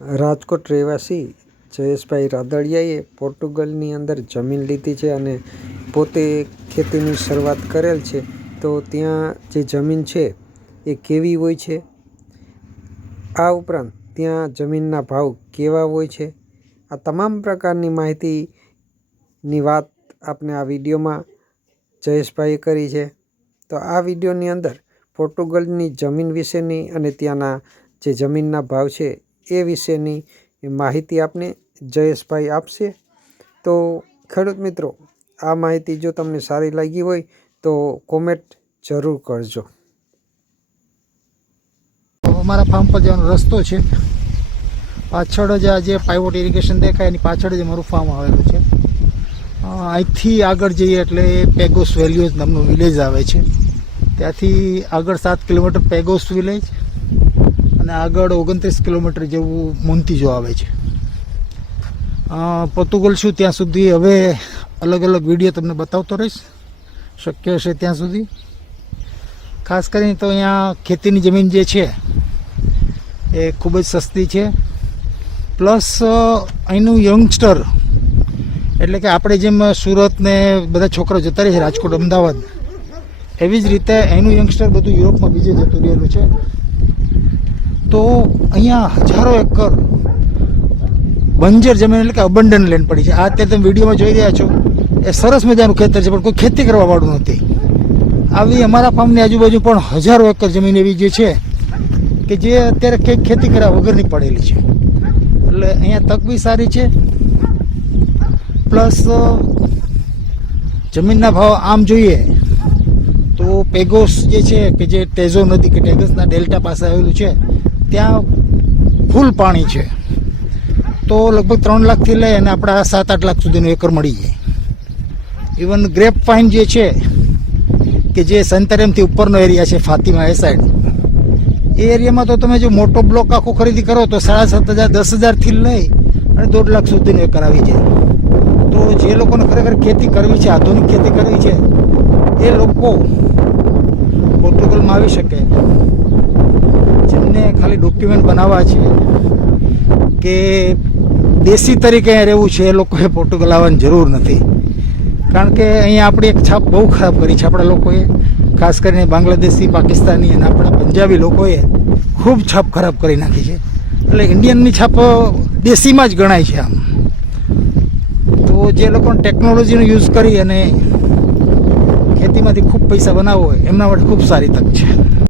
રાજકોટ રહેવાસી જયેશભાઈ રાદડિયાએ પોર્ટુગલની અંદર જમીન લીધી છે અને પોતે ખેતીની શરૂઆત કરેલ છે. તો ત્યાં જે જમીન છે એ કેવી હોય છે? આ ઉપરાંત ત્યાં જમીનના ભાવ કેવા હોય છે? આ તમામ પ્રકારની માહિતીની વાત આપને આ વિડીયોમાં જયેશભાઈએ કરી છે. તો આ વિડીયોની અંદર પોર્ટુગલની જમીન વિશેની અને ત્યાંના જે જમીનના ભાવ છે એ વિશેની માહિતી આપને જયેશભાઈ આપશે. તો ખેડૂત મિત્રો, આ માહિતી જો તમને સારી લાગી હોય તો કોમેન્ટ જરૂર કરજો. અમારા ફાર્મ પર જવાનો રસ્તો છે. પાછળ જ આ જે પાઇવોટ ઇરિગેશન દેખાય, એની પાછળ જ મારું ફાર્મ આવેલું છે. અહીંથી આગળ જઈએ એટલે પેગોસ વેલ્યુઝ નામનું વિલેજ આવે છે. ત્યાંથી આગળ સાત કિલોમીટર પેગોસ વિલેજ અને આગળ ઓગણત્રીસ કિલોમીટર જેવું મોન્તીજો આવે છે. પોર્તુગલ છું ત્યાં સુધી હવે અલગ અલગ વીડિયો તમને બતાવતો રહીશ. શક્ય હશે ત્યાં સુધી. ખાસ કરીને તો અહીંયા ખેતીની જમીન જે છે, એ ખૂબ જ સસ્તી છે. પ્લસ અહીંનું યંગસ્ટર એટલે કે આપણે જેમ સુરતને બધા છોકરા જતા રહે છે, રાજકોટ, અમદાવાદ, એવી જ રીતે અહીંનું યંગસ્ટર બધું યુરોપમાં બીજે જતું રહેલું છે. અહીંયા હજારો એકર બંજર જમીન એટલે કે અબંડન લેન્ડ પડી છે. આ અત્યારે તમે વિડીયોમાં જોઈ રહ્યા છો. એ સરસ મજાનું ખેતર છે, પણ કોઈ ખેતી કરવાવાળું નથી. આવી અમારા ફાર્મની આજુબાજુ પણ હજારો એકર જમીન એવી જે છે કે જે અત્યારે કંઈક ખેતી કર્યા વગરની પડેલી છે. એટલે અહીંયા તક બી સારી છે. પ્લસ જમીનના ભાવ આમ જોઈએ તો પેગોસ જે છે કે જે ટેઝો નદી કે ટેગસના ડેલ્ટા પાસે આવેલું છે ત્યાં ફૂલ પાણી છે. તો લગભગ ત્રણ લાખથી લઈ અને આપણા સાત આઠ લાખ સુધીનું એકર મળી જાય. ઇવન ગ્રેપ ફાઇન જે છે, કે જે સંતરેમથી ઉપરનો એરિયા છે, ફાતિમા એ સાઈડ એ એરિયામાં તો તમે જો મોટો બ્લોક આખો ખરીદી કરો તો સાડા સાત હજાર, દસ હજારથી લઈ અને દોઢ લાખ સુધીનું એકર આવી જાય. તો જે લોકોને ખરેખર ખેતી કરવી છે, આધુનિક ખેતી કરવી છે, એ લોકો પોર્ટુગલમાં આવી શકે. જેમને ખાલી ડોક્યુમેન્ટ બનાવવા છે કે દેશી તરીકે અહીંયા રહેવું છે એ લોકોએ પોર્ટુગલ આવવાની જરૂર નથી. કારણ કે અહીંયા આપણી એક છાપ બહુ ખરાબ કરી છે. આપણા લોકોએ, ખાસ કરીને બાંગ્લાદેશી, પાકિસ્તાની અને આપણા પંજાબી લોકોએ ખૂબ છાપ ખરાબ કરી નાખી છે. એટલે ઇન્ડિયનની છાપ દેશીમાં જ ગણાય છે આમ. તો જે લોકોને ટેકનોલોજીનો યુઝ કરી અને ખેતીમાંથી ખૂબ પૈસા બનાવવો હોય, એમના માટે ખૂબ સારી તક છે.